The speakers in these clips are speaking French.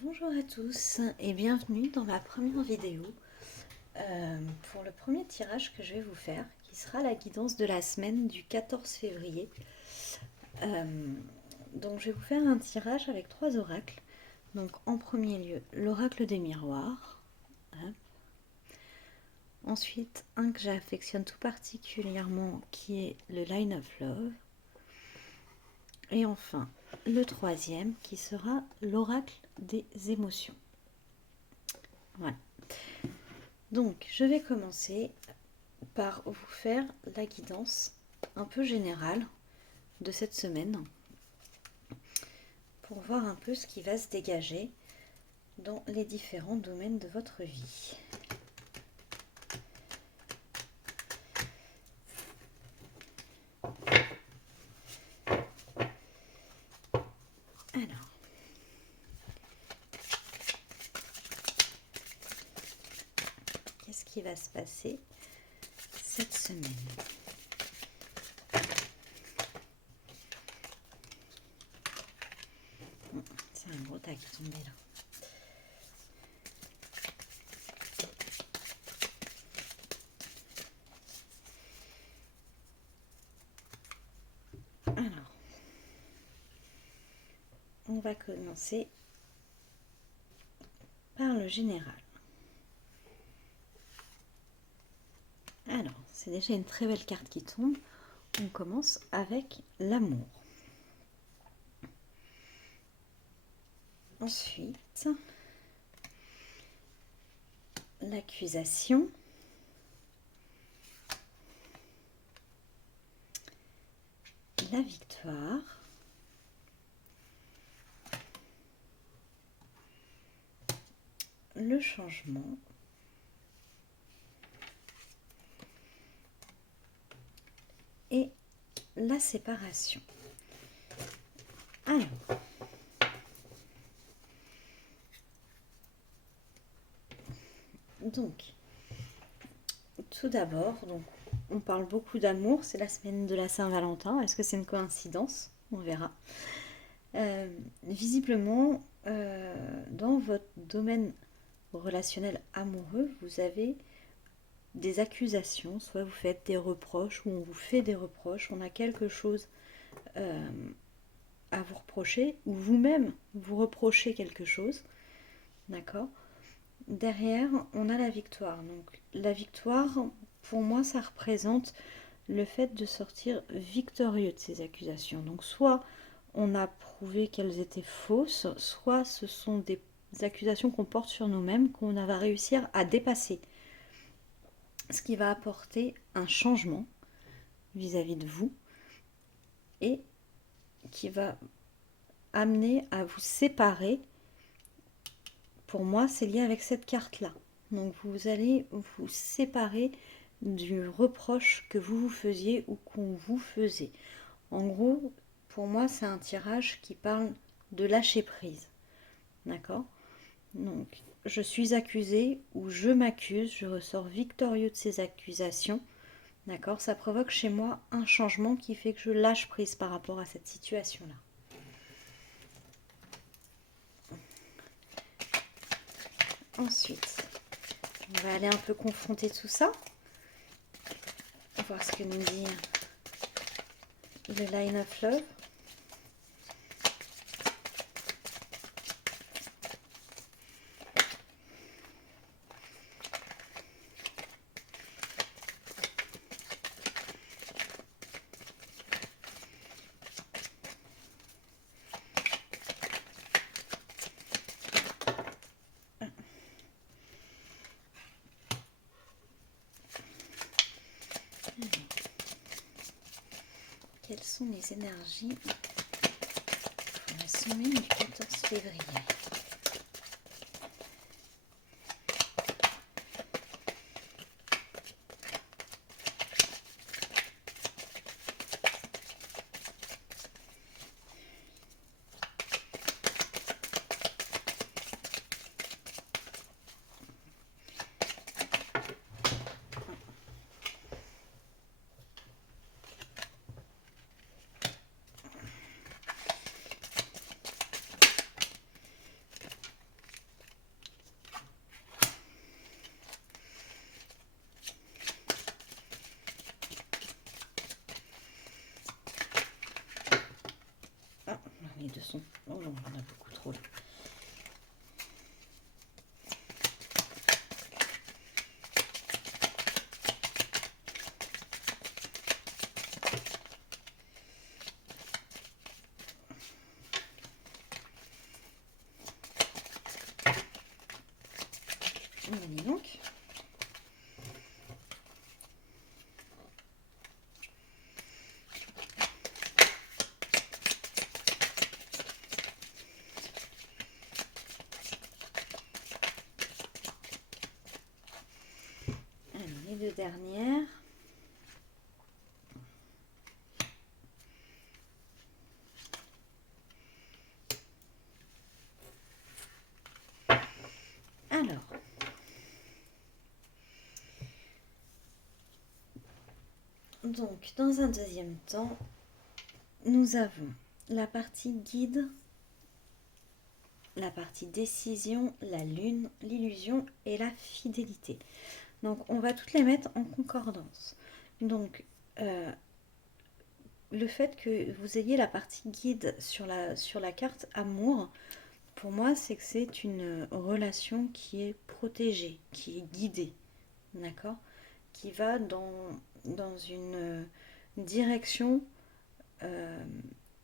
Bonjour à tous et bienvenue dans ma première vidéo pour le premier tirage que je vais vous faire, qui sera la guidance de la semaine du 14 février. Donc je vais vous faire un tirage avec 3 oracles. Donc en premier lieu, l'oracle des miroirs. Hop. Ensuite, un que j'affectionne tout particulièrement qui est le Line of Love. Et enfin, le troisième qui sera l'oracle des émotions. Voilà. Donc, je vais commencer par vous faire la guidance un peu générale de cette semaine pour voir un peu ce qui va se dégager dans les différents domaines de votre vie. Alors, qu'est-ce qui va se passer cette semaine? C'est un gros tas qui est tombé là. Alors, on va commencer par le général. Alors, c'est déjà une très belle carte qui tombe. On commence avec l'amour. Ensuite, l'accusation. La victoire. Le changement. Et la séparation. Alors, donc, tout d'abord, on parle beaucoup d'amour, c'est la semaine de la Saint-Valentin. Est-ce que c'est une coïncidence? On verra. Visiblement, dans votre domaine relationnel amoureux, vous avez des accusations, soit vous faites des reproches, ou on vous fait des reproches, on a quelque chose à vous reprocher, ou vous-même vous reprochez quelque chose, d'accord? Derrière, on a la victoire. Donc, la victoire, pour moi, ça représente le fait de sortir victorieux de ces accusations. Donc, soit on a prouvé qu'elles étaient fausses, soit ce sont des accusations qu'on porte sur nous-mêmes, qu'on va réussir à dépasser. Ce qui va apporter un changement vis-à-vis de vous et qui va amener à vous séparer. Pour moi, c'est lié avec cette carte-là. Donc vous allez vous séparer du reproche que vous vous faisiez ou qu'on vous faisait. En gros, pour moi, c'est un tirage qui parle de lâcher prise. D'accord? Donc, je suis accusée ou je m'accuse, je ressors victorieux de ces accusations. D'accord? Ça provoque chez moi un changement qui fait que je lâche prise par rapport à cette situation-là. Ensuite, on va aller un peu confronter tout ça. Voir ce que nous dit le Line of Love. Quelles sont les énergies pour la semaine du 14 février? Oh non, il y en a beaucoup trop là. Dis donc. Allez, les deux dernières. Alors, donc dans un deuxième temps, nous avons la partie guide, la partie décision, la lune, l'illusion et la fidélité. Donc on va toutes les mettre en concordance. Donc le fait que vous ayez la partie guide sur la carte amour, pour moi c'est que c'est une relation qui est protégée, qui est guidée, d'accord, qui va dans une direction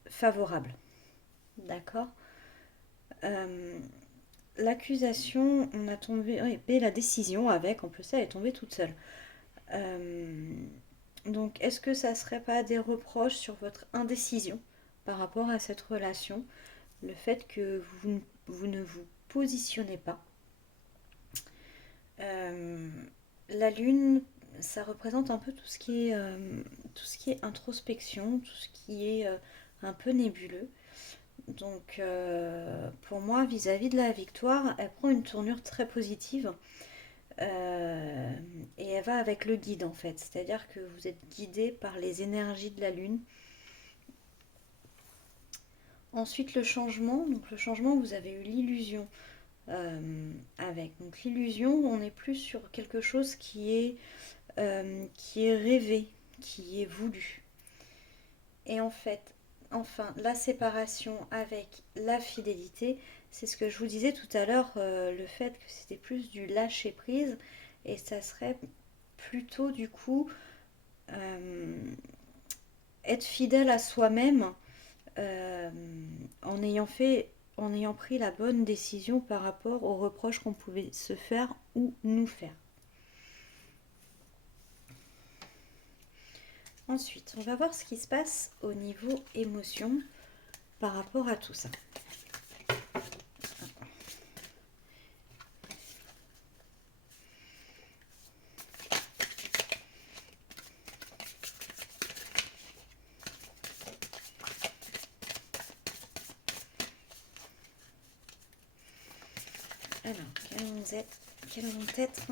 favorable, d'accord. Euh, L'accusation, on a tombé, oui, et la décision avec, en plus elle est tombée toute seule. Euh, donc est-ce que ça serait pas des reproches sur votre indécision par rapport à cette relation, le fait que vous ne vous positionnez pas. Euh, la lune, ça représente un peu tout ce qui est introspection, tout ce qui est un peu nébuleux. Donc pour moi, vis-à-vis de la victoire, elle prend une tournure très positive et elle va avec le guide en fait. C'est-à-dire que vous êtes guidé par les énergies de la lune. Ensuite, le changement. Donc le changement, vous avez eu l'illusion avec. Donc l'illusion, on est plus sur quelque chose qui est rêvé, qui est voulu. Et en fait, enfin, la séparation avec la fidélité, c'est ce que je vous disais tout à l'heure, le fait que c'était plus du lâcher prise, et ça serait plutôt du coup être fidèle à soi-même euh, en ayant pris la bonne décision par rapport aux reproches qu'on pouvait se faire ou nous faire. Ensuite, on va voir ce qui se passe au niveau émotion par rapport à tout ça. Alors, quelles vont être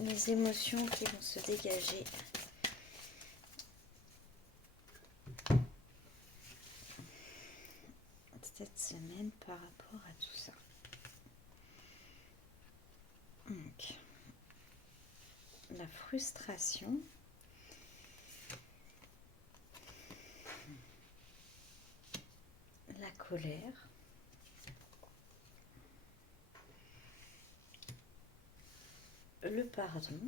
les émotions qui vont se dégager cette semaine par rapport à tout ça. Donc, la frustration, la colère, le pardon,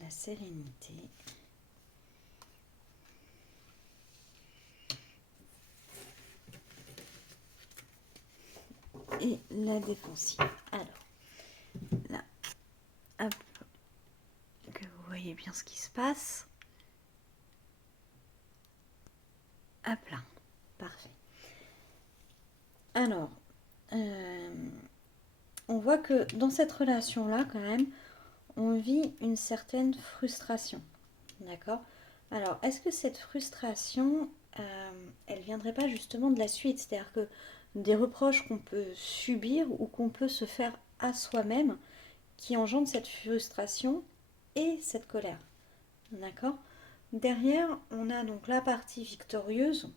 la sérénité, et la dépensière. Alors, là, hop, que vous voyez bien ce qui se passe. Hop là, parfait. Alors, on voit que dans cette relation-là, quand même, on vit une certaine frustration. D'accord. Alors, est-ce que cette frustration, elle viendrait pas justement de la suite? C'est-à-dire que des reproches qu'on peut subir ou qu'on peut se faire à soi-même qui engendrent cette frustration et cette colère. D'accord. Derrière, on a donc la partie victorieuse.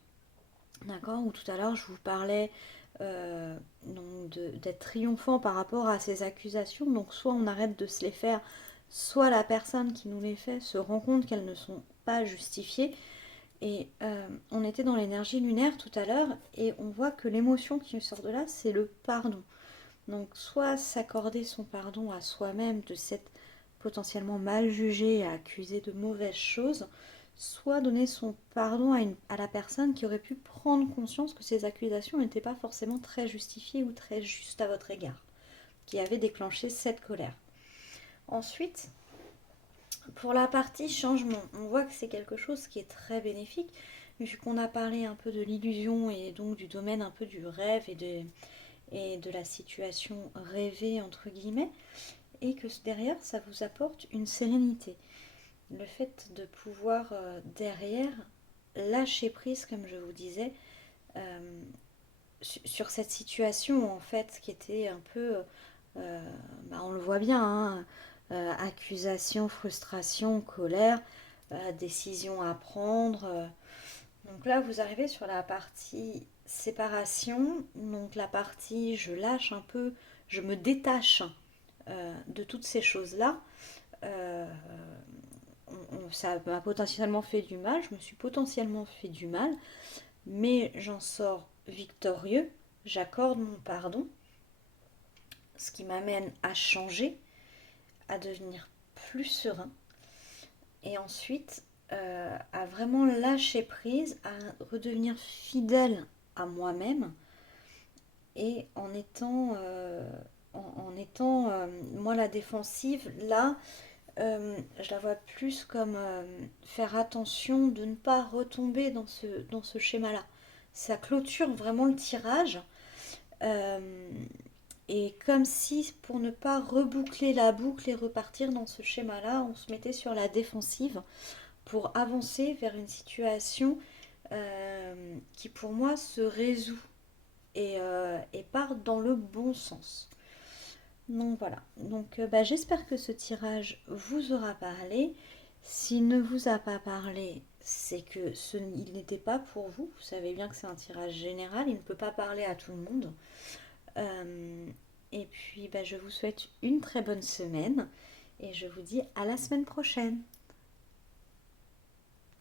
D'accord. Où tout à l'heure, je vous parlais d'être triomphant par rapport à ces accusations. Donc, soit on arrête de se les faire, soit la personne qui nous les fait se rend compte qu'elles ne sont pas justifiées. Et on était dans l'énergie lunaire tout à l'heure et on voit que l'émotion qui sort de là, c'est le pardon. Donc soit s'accorder son pardon à soi-même de s'être potentiellement mal jugé et accusé de mauvaises choses, soit donner son pardon à la personne qui aurait pu prendre conscience que ces accusations n'étaient pas forcément très justifiées ou très justes à votre égard, qui avait déclenché cette colère. Ensuite, pour la partie changement, on voit que c'est quelque chose qui est très bénéfique, vu qu'on a parlé un peu de l'illusion et donc du domaine un peu du rêve et de la situation rêvée, entre guillemets, et que derrière, ça vous apporte une sérénité. Le fait de pouvoir derrière lâcher prise, comme je vous disais, euh, sur cette situation en fait qui était un peu, on le voit bien, hein, accusation, frustration, colère, décision à prendre. Donc là, vous arrivez sur la partie séparation, donc la partie je lâche un peu, je me détache de toutes ces choses-là. Euh, Ça m'a potentiellement fait du mal, je me suis potentiellement fait du mal, mais j'en sors victorieux, j'accorde mon pardon, ce qui m'amène à changer, à devenir plus serein, et ensuite à vraiment lâcher prise, à redevenir fidèle à moi-même, et en étant moi la défensive, là, je la vois plus comme faire attention de ne pas retomber dans ce schéma-là. Ça clôture vraiment le tirage. euh, et comme si pour ne pas reboucler la boucle et repartir dans ce schéma-là, on se mettait sur la défensive pour avancer vers une situation qui pour moi se résout et part dans le bon sens. Donc voilà. Donc j'espère que ce tirage vous aura parlé. S'il ne vous a pas parlé, c'est que il n'était pas pour vous. Vous savez bien que c'est un tirage général, il ne peut pas parler à tout le monde. Euh, et puis je vous souhaite une très bonne semaine et je vous dis à la semaine prochaine.